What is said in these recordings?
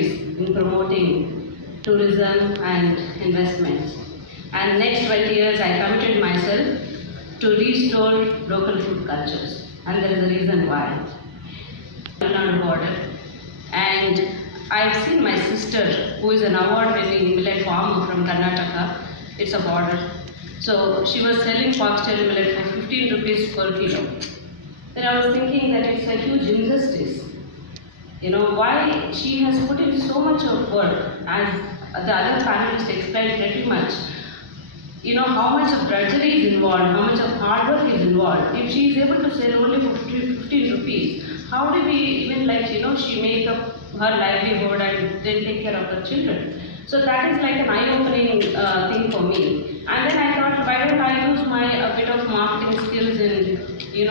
countries in promoting tourism and investments. And next 20 years, I committed myself to restore local food cultures. And there is a reason why. Tamil Nadu border. And I've seen my sister, who is an award-winning millet farmer from Karnataka. It's a border. So she was selling foxtail millet for 15 rupees per kilo. Then I was thinking that it's a huge injustice. Why she has put in so much of work, as the other panelists explained pretty much. How much of drudgery is involved, how much of hard work is involved. If she is able to sell only for 15 rupees, how do we even she make up her livelihood and then take care of her children? So that is like an eye-opening thing for me. And then I thought, why don't I use a bit of marketing skills in,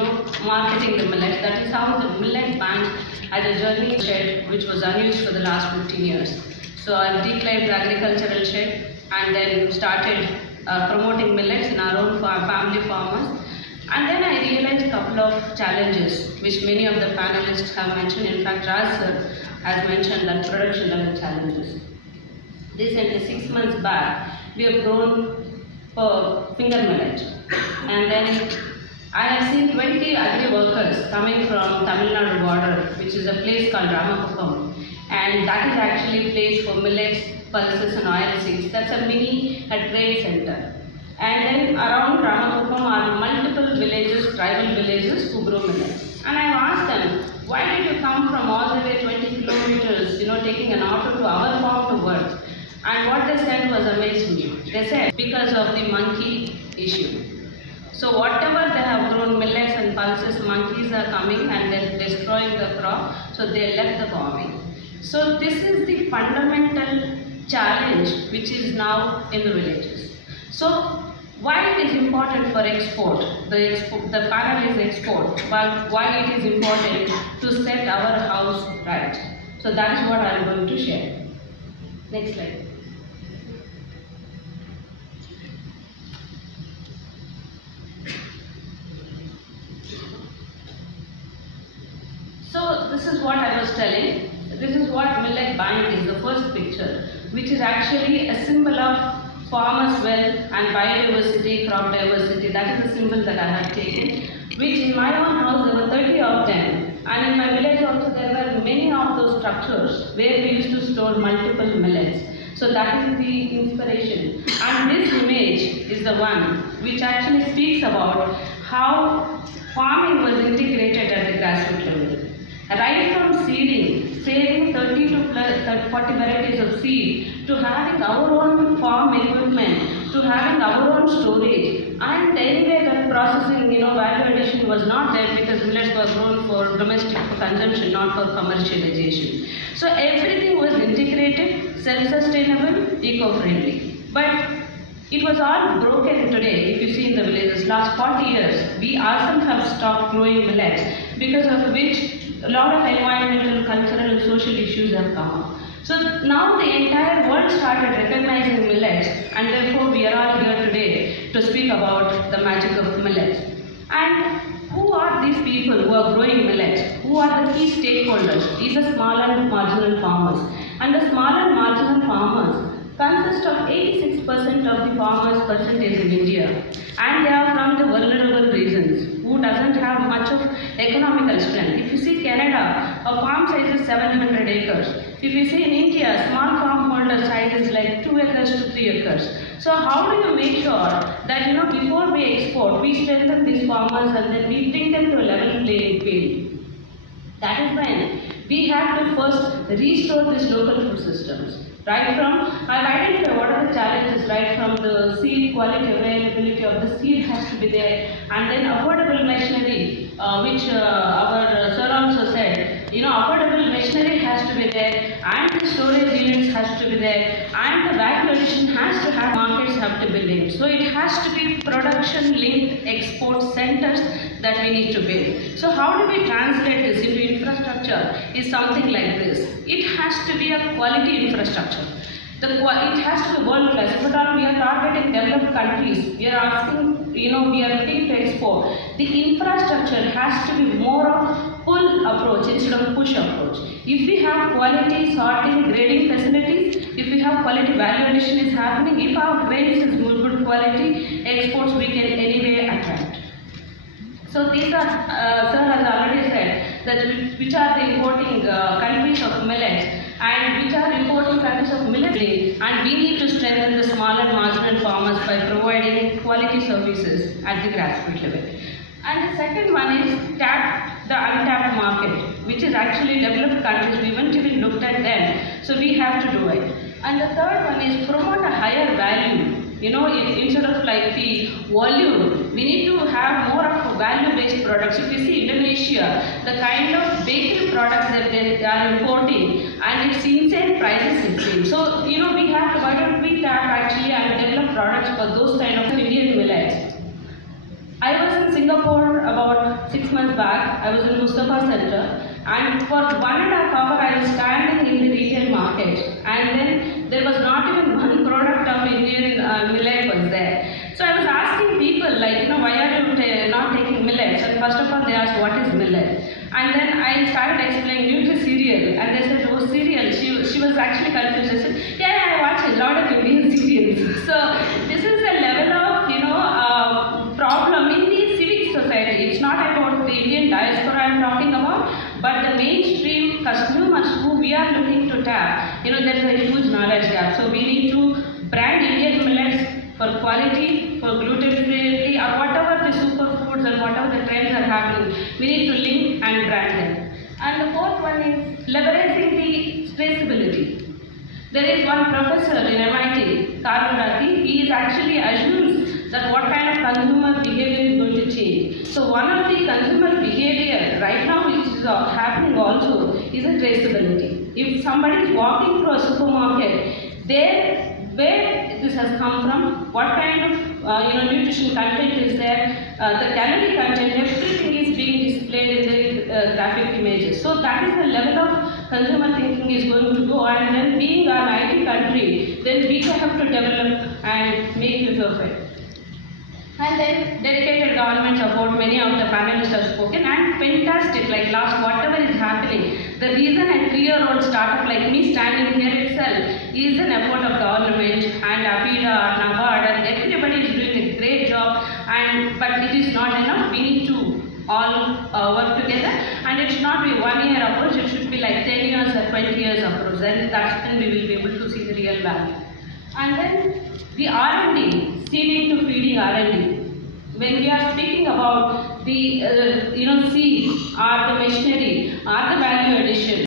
marketing the millets. That is how the Millet Bank as a journey shed, which was unused for the last 15 years. So I declared the agricultural shed and then started promoting millets in our own family farmers. And then I realized a couple of challenges, which many of the panelists have mentioned. In fact, Raj sir has mentioned that production level challenges. Recently, 6 months back, we have grown for finger millet. And then I have seen 20 agri workers coming from Tamil Nadu border, which is a place called Ramakuppam. And that is actually a place for millets, pulses and oilseeds. That's a mini trade center. And then around Ramakuppam are multiple villages, tribal villages who grow millets. And I asked them, why did you come from all the way 20 kilometers, taking an auto to our farm to work? And what they said was amazing me. They said, because of the monkey issue. So whatever they have grown millets and pulses, monkeys are coming and they're destroying the crop, so they left the farming. So this is the fundamental challenge which is now in the villages. So why it is important for export? The panel is export, but why it is important to set our house right. So that is what I am going to share. Next slide. So this is what I was telling. This is what Millet Bank is, the first picture, which is actually a symbol of farmers' wealth and biodiversity, crop diversity. That is the symbol that I have taken, which in my own house there were 30 of them. And in my village also there were many of those structures where we used to store multiple millets. So that is the inspiration. And this image is the one which actually speaks about how farming was integrated at the grassroots level. Right from seeding, saving 30 to 40 varieties of seed, to having our own farm equipment, to having our own storage, and anyway that processing, value addition was not there because millets were grown for domestic consumption, not for commercialization. So everything was integrated, self-sustainable, eco-friendly. But it was all broken today. If you see in the villages, last 40 years, we ourselves have stopped growing millets, because of which a lot of environmental, cultural and social issues have come up. So now the entire world started recognizing millets, and therefore we are all here today to speak about the magic of millets. And who are these people who are growing millets? Who are the key stakeholders? These are small and marginal farmers. And the small and marginal farmers consist of 86% of the farmers' percentage in India, and they are from the vulnerable regions who doesn't have much of economical strength. If you see Canada, a farm size is 700 acres. If you see in India, small farm holder size is like 2 acres to 3 acres. So how do you make sure that before we export, we strengthen these farmers and then we bring them to a level playing field? That is when we have to first restore these local food systems. Right from, I've identified what are the challenges, right from the seed quality, availability of the seed has to be there, and then affordable machinery, which our sir also said, affordable machinery has to be there, and the storage units has to be there, and the value addition has to have, markets have to be linked. So it has to be production linked export centers that we need to build. So how do we translate this into infrastructure? Is something like this. It has to be a quality infrastructure. It has to be world class. If at all we are targeting developed countries, we are asking, we are looking to export. The infrastructure has to be more of pull pull approach instead of push approach. If we have quality sorting, grading facilities, if we have quality value addition is happening, if our grains is good quality, exports we can anyway attract. So these are, sir has already said that which are the importing countries of millets and which are importing countries of millet, and we need to strengthen the small and marginal farmers by providing quality services at the grassroots level. And the second one is tap the untapped market, which is actually developed countries. We haven't even looked at them, so we have to do it. And the third one is promote a higher value. You know, instead of like the volume, we need to have more of value-based products. If you see Indonesia, the kind of bakery products that they are importing, and it's insane prices it seems. So, you know, we have to, why don't we tap actually and develop products for those kind of Indian millets. I was in Singapore about 6 months back. I was in Mustafa Center, and for 1.5 hours I was standing in the retail market, and then there was not even one product of Indian millet was there. So I was asking people like, you know, why are you not taking millets? And first of all they asked, what is millet? And then I started explaining Nutri cereal, and they said, oh, cereal. She was actually confused. I said, yeah, I watch a lot of Indian cereals. So this is the level of, you know, problem in the civic society. It's not about the Indian diaspora I'm talking about, but the mainstream consumers who we are looking to tap. You know, there is a huge knowledge gap. So we need to brand Indian millets for quality, for gluten-free, or whatever the superfoods and whatever the trends are happening. We need to link and brand them. And the fourth one is leveraging the traceability. There is one professor in MIT, Karunati. He is actually assumes that what kind of consumer behavior is going to change. So one of the consumer behavior right now which is happening also is a traceability. If somebody is walking through a supermarket, where this has come from, what kind of nutrition content is there, the calorie content, everything is being displayed in the graphic images. So that is the level of consumer thinking is going to go, and then being an IT country, then we have to develop and make use of it. And then dedicated government support, many of the panelists have spoken, and fantastic, like last whatever is happening. The reason a 3-year-old startup like me standing here itself is an effort of government and APIDA, NABARD, and everybody is doing a great job, but it is not enough. We need to all work together, and it should not be 1-year approach, it should be like 10 years or 20 years approach, and that's when we will be able to see the real value. And then the R&D, seeding to feeding R&D. When we are speaking about the seeds, or the machinery, or the value addition,